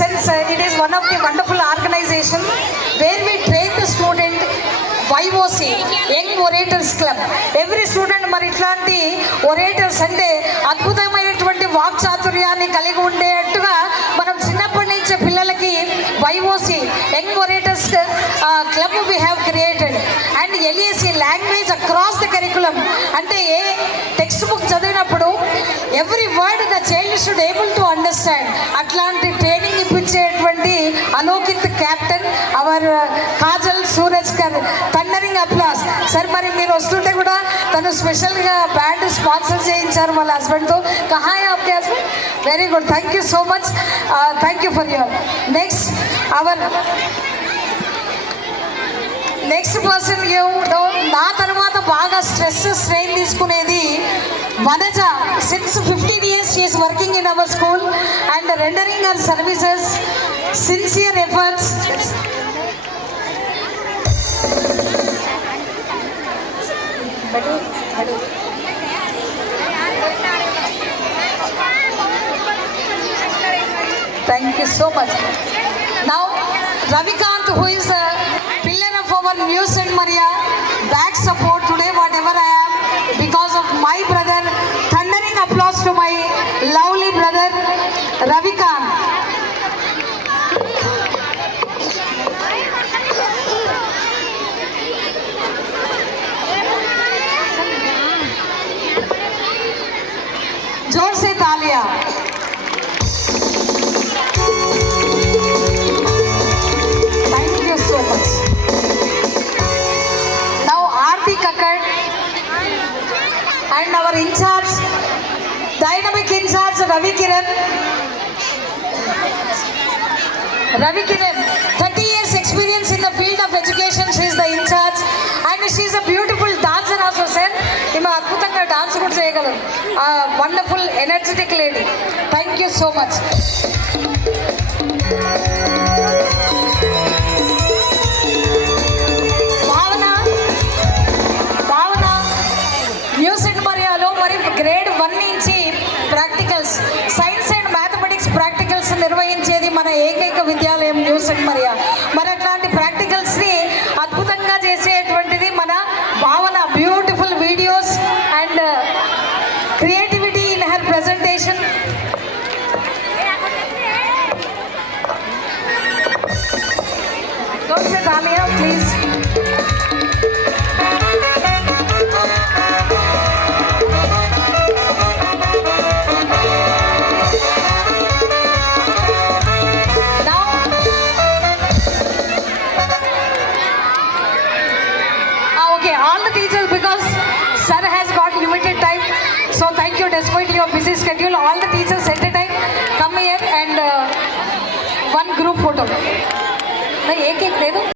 sense it is one of the wonderful organization where we train the student YOC, Young Orators Club. Every student మరి ఇట్లాంటి ఒరేటర్స్ అంటే అద్భుతమైనటువంటి వాక్చాతుర్యాన్ని కలిగి ఉండేట్టుగా మనం చిన్నప్పటి నుంచి పిల్లలకి YOC, Young Orators Club we have created and LAC, language across the curriculum. అంటే ఏ టెక్స్ట్ బుక్ చదివినప్పుడు every word the child should able to understand. అట్లాంటి ట్రైనింగ్ ఇప్పించేటువంటి అలోకిత్ క్యాప్టెన్ అవర్ కాజల్ సూరజ్ గారు. Thundering applause sir. మరి మీరు వస్తుంటే కూడా తను స్పెషల్గా బ్యాండ్ స్పాన్సర్ చేయించారు వాళ్ళ హస్బెండ్తో. కహాయ్ ఆప్కే husband? Very good, thank you so much, thank you for your. Next next person నా తర్వాత బాగా స్ట్రెయిన్ తీసుకునేది Vanaja. Since 15 years she is working in our school and rendering her services, sincere efforts. Thank you so much. Now Ravikant, who is a pillar of our New St. Maria, back support today whatever I am because of my brother. Thundering applause to my lovely brother Ravikant. जोर से तालियां. Thank you so much. Now Aarti Kakkad and our in charge, dynamic in charge Ravi Kiran. 30 years experience in the field of education. She is the in charge and she is a beautiful dancer also, sir. ఈమె అద్భుతంగా dance కూడా చేయగలరు. Wonderful energetic lady. Thank you so much. Bhavana new saint మరియాలో మరి grade 1 నుంచి practicals, science and mathematics practicals నిర్వహించేది మన ఏకైక విద్యాలయం న్యూ సెంట్ మరియా. మరి అట్లాంటి ప్రాక్టికల్స్ని అద్భుతంగా చేసేటువంటిది మన భావన. Beautiful videos and creativity in her presentation. Don't say Tania, please. Okay, all the teachers, because sir has got limited time, so thank you despite your